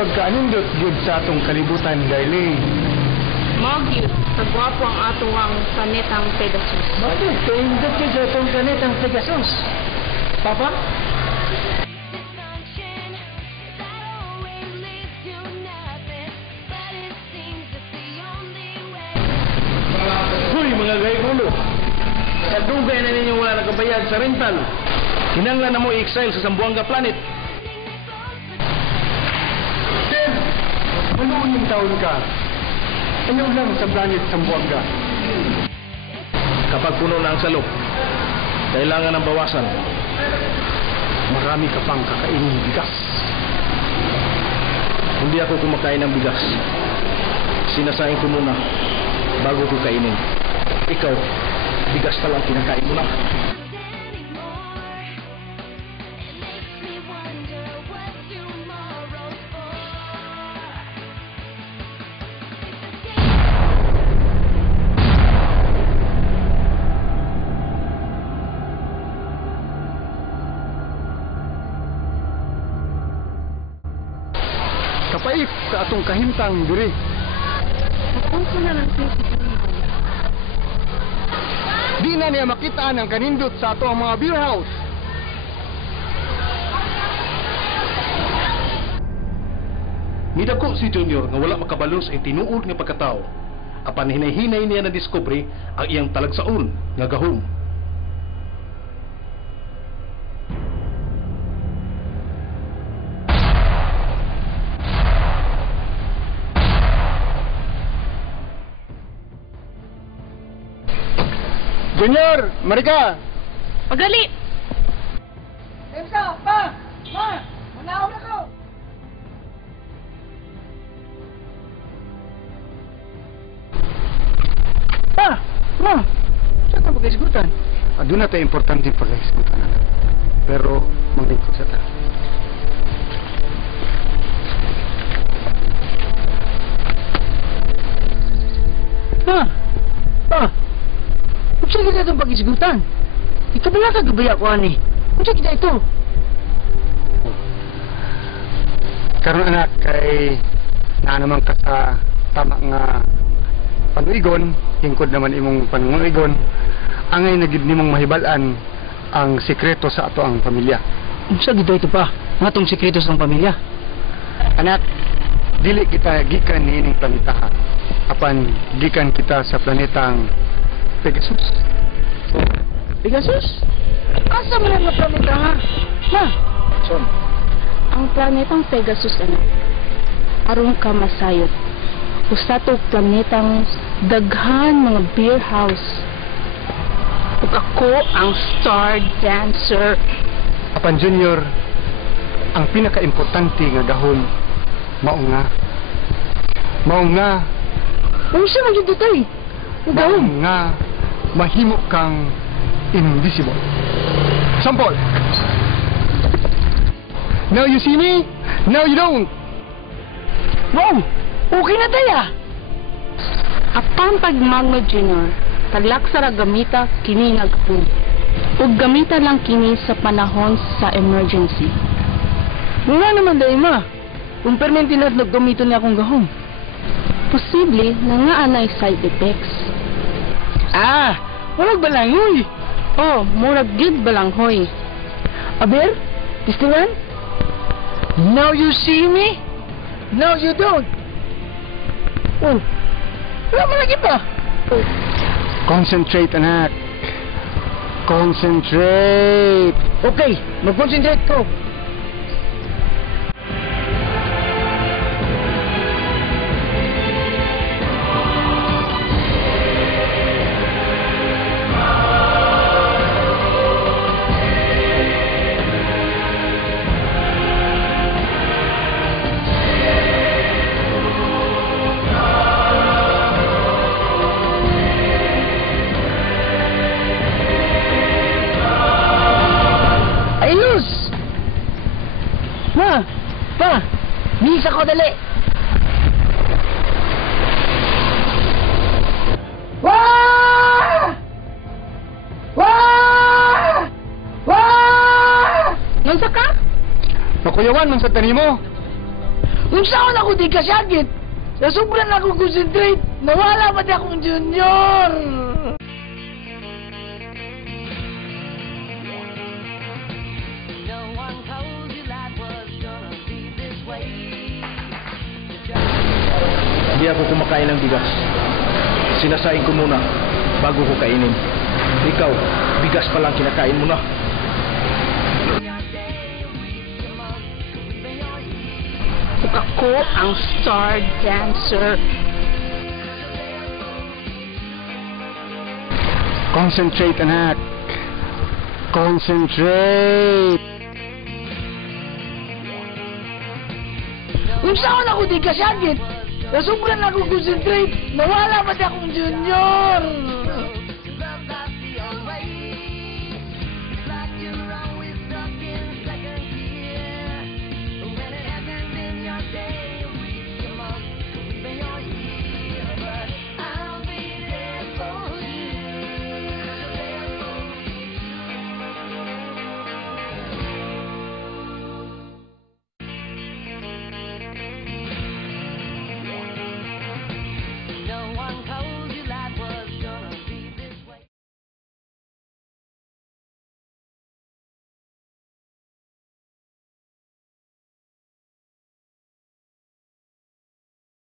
pagkaanindot gyud sa atong kalibutan, darling. Mao gyud, kagwapo ang atuang planetang Pegasus. Bakit? Kaindot gyud sa atong planetang Pegasus. Papa? Hoy, mga gaygulo! Sa dugay na ninyo wala nakabayad sa rental. Kinanglan na mo i-exile sa Zamboanga Planet. Ted! Maluuning taon ka. Ayaw lang sa planet Zamboanga. Kapag puno na ang salok, kailangan ng bawasan. Marami ka pang kakainin bigas. Hindi ako kumakain ng bigas. Sinasain ko muna bago ko kainin. Ikaw, bigas na lang kinakain mo na. Kapait sa atong kahimtang diri. Kung na lang Di na niya makita ang kanindot sa ato ang mga beer house. Nidako si Junior nga wala makabalos ay tinuod nga pagkatao. Apan hinay-hinay niya na diskubre ang iyang talagsaon nga gahom. Junior! Marika! Pagali! Emsa! Pa! Ma! Manaw na ko! Pa! Ma! Saan ka pag-isgutan? Doon na tayo importante pag-isgutan. Pero, maglingkod sa tayo. Pa! Pa! Saan kita itong pag-isgutan? Ikabala ka gabaya ko, ani. Saan kita ito? Karon anak, kay na naman ka sa tama nga panuigon, hingkod naman imong panuigon, angay nagid nimong mahibalan ang sikreto sa ato ang pamilya. Unsa gid ito pa? Nga tong sikreto sa ang pamilya? Anak, dili kita gikan niining planeta. Apan gikan kita sa planetang Pegasus. Pegasus? Asa man nga planeta ha? Ma, son. Ang planetang Pegasus anak. Aron ka masayot. Usa to planetang daghan mga beer house. Ug ako ang star dancer. Apan Junior, ang pinaka-importante nga gahom mao nga unsa man gyud tay? Gahom nga mahimo kang invisible. Sample. Now you see me, now you don't. Wow! Okay na tayo. Apan pagmagno Junior, talaksa ra gamita kini nga gahom. Ug gamita lang kini sa panahon sa emergency. Wala naman dahil ma. Kung permanente na naggamito niya akong gahom. Posible na nga anay side effects. Ah! Walang balangoy! Oh, murag gid balanghoy. Aber? Tistuan? Now you see me? Now you don't. Oh, wala mo lagi pa. Oh. Concentrate, anak. Concentrate. Okay, mag-concentrate ko. Ma! Pa! Bis ako, dali! Wah! Wah! Wah! Nunsa ka? Nakuyawan man sa tani mo. Kung saan ako di kasyagit, nasubran ako concentrate, nawala ba di akong junior? Hindi ako kumakain ng bigas. Sinasain ko muna bago ko kainin. Ikaw, bigas pa lang kinakain mo na. Ako ang star dancer. Concentrate, anak. Concentrate. Kung saan ako di kasyagit, nasubran ako concentrate, nawala ba di akong junior?